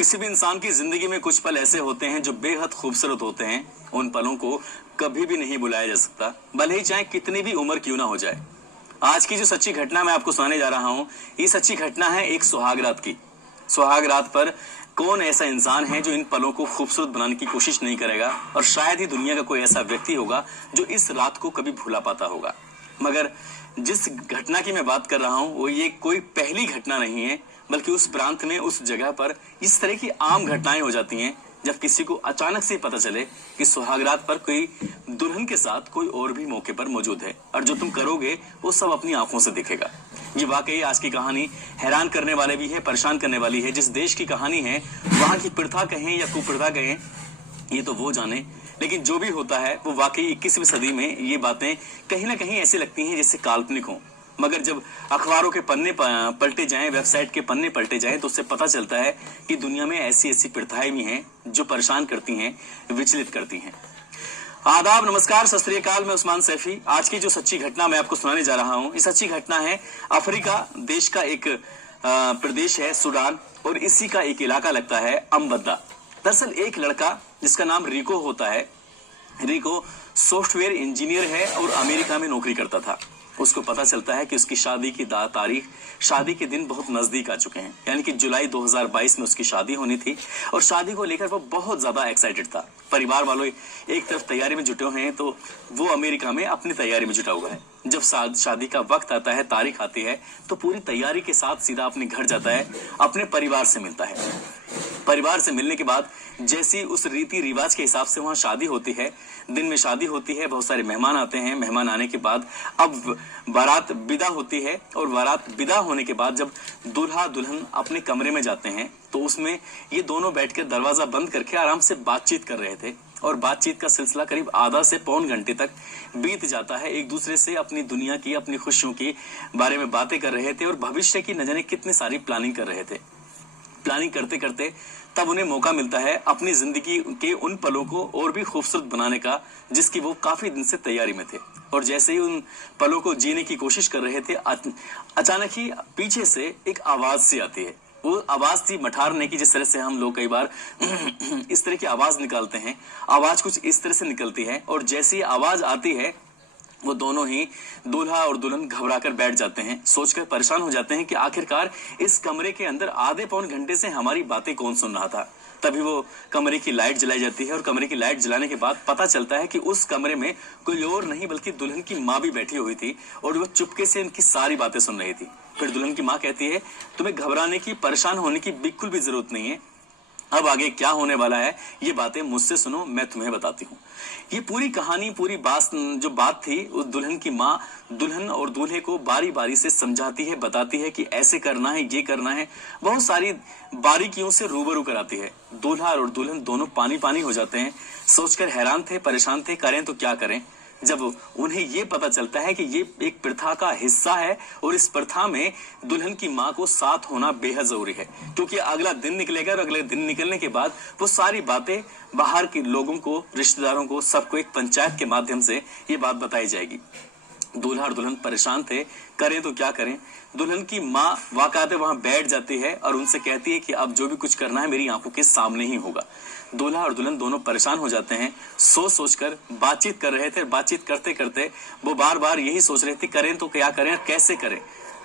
किसी भी इंसान की जिंदगी में कुछ पल ऐसे होते हैं जो बेहद खूबसूरत होते हैं। उन पलों को कभी भी नहीं भुलाया जा सकता, भले ही चाहे कितनी भी उम्र क्यों ना हो जाए। आज की जो सच्ची घटना मैं आपको सुनाने जा रहा हूँ, ये सच्ची घटना है एक सुहाग रात की। सुहाग रात पर कौन ऐसा इंसान है जो इन पलों को खूबसूरत बनाने की कोशिश नहीं करेगा, और शायद ही दुनिया का कोई ऐसा व्यक्ति होगा जो इस रात को कभी भूला पाता होगा। मगर जिस घटना की मैं बात कर रहा हूँ वो ये कोई पहली घटना नहीं है, बल्कि उस प्रांत में, उस जगह पर इस तरह की आम घटनाएं हो जाती हैं जब किसी को अचानक से पता चले कि सुहागरात पर कोई दुल्हन के साथ कोई और भी मौके पर मौजूद है, और जो तुम करोगे वो सब अपनी आंखों से दिखेगा। ये वाकई आज की कहानी हैरान करने वाले भी है, परेशान करने वाली है। जिस देश की कहानी है, वहां की प्रथा कहें या कुप्रथा कहें, ये तो वो जाने, लेकिन जो भी होता है वो वाकई 21वीं सदी में ये बातें कहीं ना कहीं ऐसी लगती हैं जैसे काल्पनिक हो। मगर जब अखबारों के पन्ने पलटे जाएं, वेबसाइट के पन्ने पलटे जाएं, तो उससे पता चलता है कि दुनिया में ऐसी ऐसी प्रथाएं भी हैं जो परेशान करती हैं, विचलित करती हैं। आदाब, नमस्कार, सत श्री अकाल। मैं उस्मान सैफी। आज की जो सच्ची घटना मैं आपको सुनाने जा रहा हूं, ये सच्ची घटना है अफ्रीका देश का एक प्रदेश है सूडान, और इसी का एक इलाका लगता है अम्बद्दा। दरअसल एक लड़का जिसका नाम रिको होता है, रिको सॉफ्टवेयर इंजीनियर है और अमेरिका में नौकरी करता था। उसको पता चलता है कि उसकी शादी की तारीख, शादी के दिन बहुत नजदीक आ चुके हैं, यानी कि जुलाई 2022 में उसकी शादी होनी थी, और शादी को लेकर वो बहुत ज्यादा एक्साइटेड था। परिवार वालों एक तरफ तैयारी में जुटे हुए हैं, तो वो अमेरिका में अपनी तैयारी में जुटा हुआ है। जब शादी का वक्त आता है, तारीख आती है, तो पूरी तैयारी के साथ सीधा अपने घर जाता है, अपने परिवार से मिलता है। परिवार से मिलने के बाद जैसी उस रीति रिवाज के हिसाब से वहां शादी होती है, दिन में शादी होती है, बहुत सारे मेहमान आते हैं। मेहमान आने के बाद अब बारात विदा होती है, और बारात विदा होने के बाद जब दूल्हा दुल्हन अपने कमरे में जाते हैं, तो उसमें ये दोनों बैठकर दरवाजा बंद करके आराम से बातचीत कर रहे थे, और बातचीत का सिलसिला करीब आधा से पौन घंटे तक बीत जाता है। एक दूसरे से अपनी दुनिया की, अपनी खुशियों के बारे में बातें कर रहे थे, और भविष्य की न जाने कितनी सारी प्लानिंग कर रहे थे। प्लानिंग करते करते तब उन्हें मौका मिलता है अपनी जिंदगी के उन पलों को और भी खूबसूरत बनाने का, जिसकी वो काफी दिन से तैयारी में थे। और जैसे ही उन पलों को जीने की कोशिश कर रहे थे, अचानक ही पीछे से एक आवाज सी आती है। वो आवाज थी मठारने की, जिस तरह से हम लोग कई बार इस तरह की आवाज निकालते हैं। आवाज कुछ इस तरह से निकलती है, और जैसे ही आवाज आती है, वो दोनों ही दूल्हा और दुल्हन घबराकर बैठ जाते हैं, सोचकर परेशान हो जाते हैं कि आखिरकार इस कमरे के अंदर आधे पौन घंटे से हमारी बातें कौन सुन रहा था। तभी वो कमरे की लाइट जलाई जाती है, और कमरे की लाइट जलाने के बाद पता चलता है कि उस कमरे में कोई और नहीं बल्कि दुल्हन की माँ भी बैठी हुई थी, और वो चुपके से इनकी सारी बातें सुन रही थी। फिर दुल्हन की माँ कहती है, तुम्हें घबराने की, परेशान होने की बिल्कुल भी जरूरत नहीं है। अब आगे क्या होने वाला है ये बातें मुझसे सुनो, मैं तुम्हें बताती हूँ। ये पूरी कहानी, पूरी जो बात थी, उस दुल्हन की माँ दुल्हन और दूल्हे को बारी बारी से समझाती है, बताती है कि ऐसे करना है, ये करना है, बहुत सारी बारीकियों से रूबरू कराती है। दूल्हा और दुल्हन दोनों पानी पानी हो जाते हैं, सोचकर हैरान थे, परेशान थे, करें तो क्या करें। जब उन्हें ये पता चलता है कि ये एक प्रथा का हिस्सा है, और इस प्रथा में दुल्हन की माँ को साथ होना बेहद जरूरी है, क्योंकि अगला दिन निकलेगा, और अगले दिन निकलने के बाद वो सारी बातें बाहर के लोगों को, रिश्तेदारों को, सबको एक पंचायत के माध्यम से ये बात बताई जाएगी। दूल्हा और दुल्हन परेशान थे, करें तो क्या करें। दुल्हन की माँ वाकई वहां बैठ जाती है और उनसे कहती है कि अब जो भी कुछ करना है मेरी आंखों के सामने ही होगा। दूल्हा और दुल्हन दोनों परेशान हो जाते हैं, सोचकर बातचीत कर रहे थे। बातचीत करते करते वो बार बार यही सोच रहे थे, करें तो क्या करें, कैसे करें।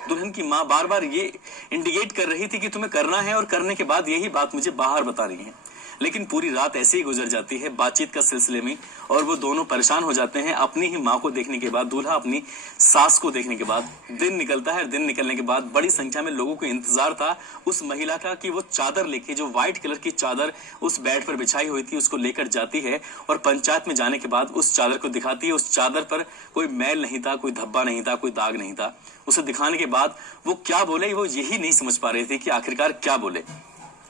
दुल्हन की माँ बार बार ये इंडिकेट कर रही थी कि तुम्हें करना है, और करने के बाद यही बात मुझे बाहर बता रही है। लेकिन पूरी रात ऐसे ही गुजर जाती है बातचीत का सिलसिले में, और वो दोनों परेशान हो जाते हैं अपनी ही माँ को देखने के बाद, दूल्हा अपनी सास को देखने के बाद। दिन निकलता है, दिन निकलने के बाद बड़ी संख्या में लोगों को इंतजार था उस महिला का कि वो चादर लेके, जो व्हाइट कलर की चादर उस बेड पर बिछाई हुई थी, उसको लेकर जाती है, और पंचायत में जाने के बाद उस चादर को दिखाती है। उस चादर पर कोई मैल नहीं था, कोई धब्बा नहीं था, कोई दाग नहीं था। उसे दिखाने के बाद वो क्या बोले, वो यही नहीं समझ पा रहे थे कि आखिरकार क्या बोले।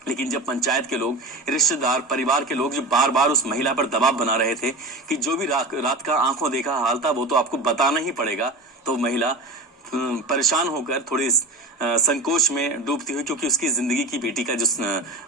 लेकिन जब पंचायत के लोग, रिश्तेदार, परिवार के लोग जो बार बार उस महिला पर दबाव बना रहे थे कि जो भी रात का आंखों देखा हाल था वो तो आपको बताना ही पड़ेगा, तो महिला परेशान होकर थोड़ी संकोच में डूबती हुई, क्योंकि उसकी जिंदगी की बेटी का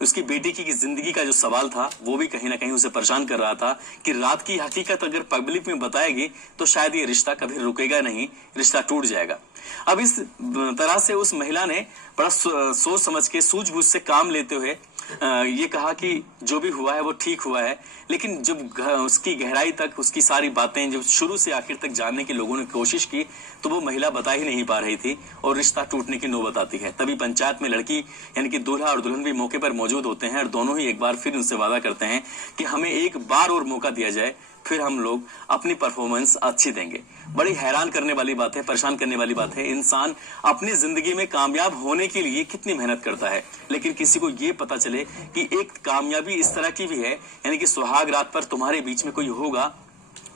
उसकी बेटी की जिंदगी का जो सवाल था वो भी कहीं ना कहीं उसे परेशान कर रहा था कि रात की हकीकत अगर पब्लिक में बताएगी तो शायद ये रिश्ता कभी रुकेगा नहीं, रिश्ता टूट जाएगा। अब इस तरह से उस महिला ने बड़ा सोच समझ के, सूझबूझ से काम लेते हुए ये कहा कि जो भी हुआ है वो ठीक हुआ है, लेकिन जब उसकी गहराई तक उसकी सारी बातें जब शुरू से आखिर तक जानने की लोगों ने कोशिश की तो वो महिला बता ही नहीं पा रही थी और रिश्ता टूटने की नौबत आती है। तभी पंचायत में लड़की यानी कि दूल्हा और दुल्हन भी मौके पर मौजूद होते हैं और दोनों ही एक बार फिर उनसे वादा करते हैं कि हमें एक बार और मौका दिया जाए, फिर हम लोग अपनी परफॉर्मेंस अच्छी देंगे। बड़ी हैरान करने वाली बात है, परेशान करने वाली बात है, इंसान अपनी जिंदगी में कामयाब होने के लिए कितनी मेहनत करता है, लेकिन किसी को ये पता चले कि एक कामयाबी इस तरह की भी है, यानी कि सुहाग रात पर तुम्हारे बीच में कोई होगा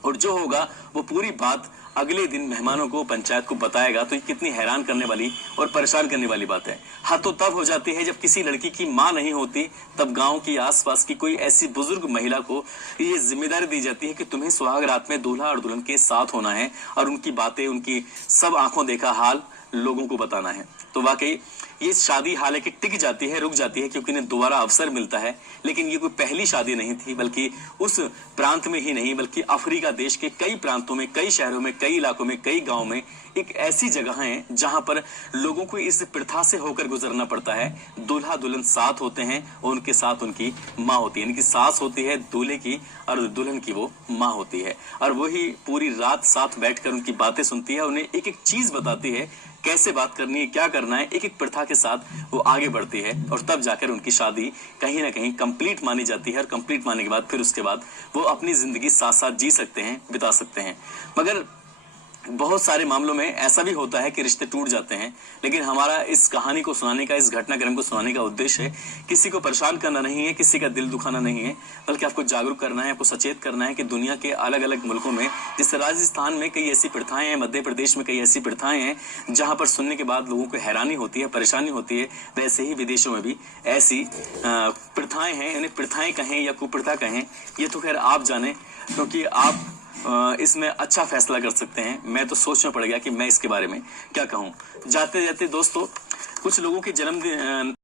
और जो होगा वो पूरी बात अगले दिन मेहमानों को, पंचायत को बताएगा, तो ये कितनी हैरान करने वाली और परेशान करने वाली बात है। हाँ, तो तब हो जाती है जब किसी लड़की की मां नहीं होती, तब गांव की आसपास की कोई ऐसी बुजुर्ग महिला को ये जिम्मेदारी दी जाती है कि तुम्हें सुहाग रात में दूल्हा और दुल्हन के साथ होना है और उनकी बातें, उनकी सब आंखों देखा हाल लोगों को बताना है। तो वाकई ये शादी हालांकि टिक जाती है, रुक जाती है क्योंकि इन्हें दोबारा अवसर मिलता है, लेकिन ये कोई पहली शादी नहीं थी, बल्कि उस प्रांत में ही नहीं बल्कि अफ्रीका देश के कई प्रांतों में, कई शहरों में, कई इलाकों में, कई गांव में एक ऐसी जगह है जहां पर लोगों को इस प्रथा से होकर गुजरना पड़ता है। दूल्हा दुल्हन साथ होते हैं और उनके साथ उनकी माँ होती है, इनकी सास होती है दूल्हे की और दुल्हन की वो माँ होती है, और वही पूरी रात साथ बैठकर उनकी बातें सुनती है, उन्हें एक एक चीज बताती है, कैसे बात करनी है, क्या करना है, एक एक प्रथा के साथ वो आगे बढ़ती है और तब जाकर उनकी शादी कहीं ना कहीं कंप्लीट मानी जाती है। और कंप्लीट मानने के बाद फिर उसके बाद वो अपनी जिंदगी साथ साथ जी सकते हैं, बिता सकते हैं। मगर बहुत सारे मामलों में ऐसा भी होता है कि रिश्ते टूट जाते हैं, लेकिन हमारा इस कहानी को सुनाने का, इस घटनाक्रम को सुनाने का उद्देश्य है किसी को परेशान करना नहीं है, किसी का दिल दुखाना नहीं है, बल्कि आपको जागरूक करना है, आपको सचेत करना है कि दुनिया के अलग अलग मुल्कों में, जैसे राजस्थान में कई ऐसी प्रथाएं हैं, मध्य प्रदेश में कई ऐसी प्रथाएं हैं जहां पर सुनने के बाद लोगों को हैरानी होती है, परेशानी होती है, वैसे ही विदेशों में भी ऐसी प्रथाएं हैं। यानी प्रथाएं कहें या कुप्रथा कहें, ये तो खैर आप जाने, क्योंकि आप इसमें अच्छा फैसला कर सकते हैं। मैं तो सोचना पड़ गया कि मैं इसके बारे में क्या कहूं। जाते जाते दोस्तों, कुछ लोगों के जन्मदिन